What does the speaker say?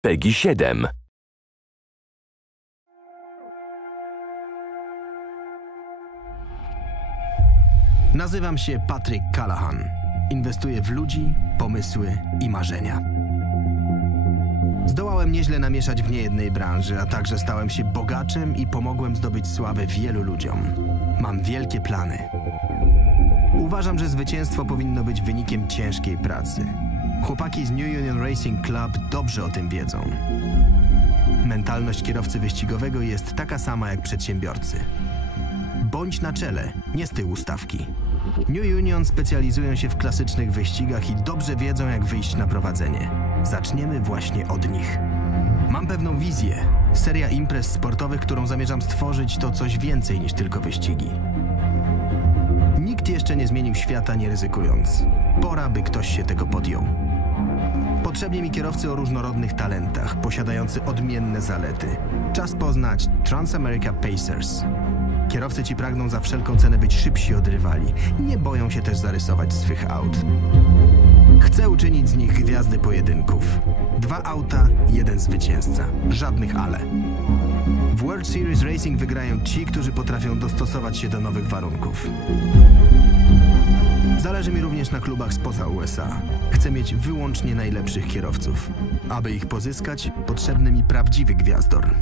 PEGI 7. Nazywam się Patrick Callahan. Inwestuję w ludzi, pomysły i marzenia. Zdołałem nieźle namieszać w niejednej branży, a także stałem się bogaczem i pomogłem zdobyć sławę wielu ludziom. Mam wielkie plany. Uważam, że zwycięstwo powinno być wynikiem ciężkiej pracy. Chłopaki z New Union Racing Club dobrze o tym wiedzą. Mentalność kierowcy wyścigowego jest taka sama jak przedsiębiorcy. Bądź na czele, nie z tyłu stawki. New Union specjalizują się w klasycznych wyścigach i dobrze wiedzą, jak wyjść na prowadzenie. Zaczniemy właśnie od nich. Mam pewną wizję. Seria imprez sportowych, którą zamierzam stworzyć, to coś więcej niż tylko wyścigi. Nikt jeszcze nie zmienił świata nie ryzykując. Pora, by ktoś się tego podjął. Potrzebni mi kierowcy o różnorodnych talentach, posiadający odmienne zalety. Czas poznać Transamerica Pacers. Kierowcy ci pragną za wszelką cenę być szybsi od rywali. Nie boją się też zarysować swych aut. Chcę uczynić z nich gwiazdy pojedynków. Dwa auta, jeden zwycięzca. Żadnych ale. W World Series Racing wygrają ci, którzy potrafią dostosować się do nowych warunków. Zależy mi również na klubach spoza USA. Chcę mieć wyłącznie najlepszych kierowców. Aby ich pozyskać, potrzebny mi prawdziwy gwiazdor.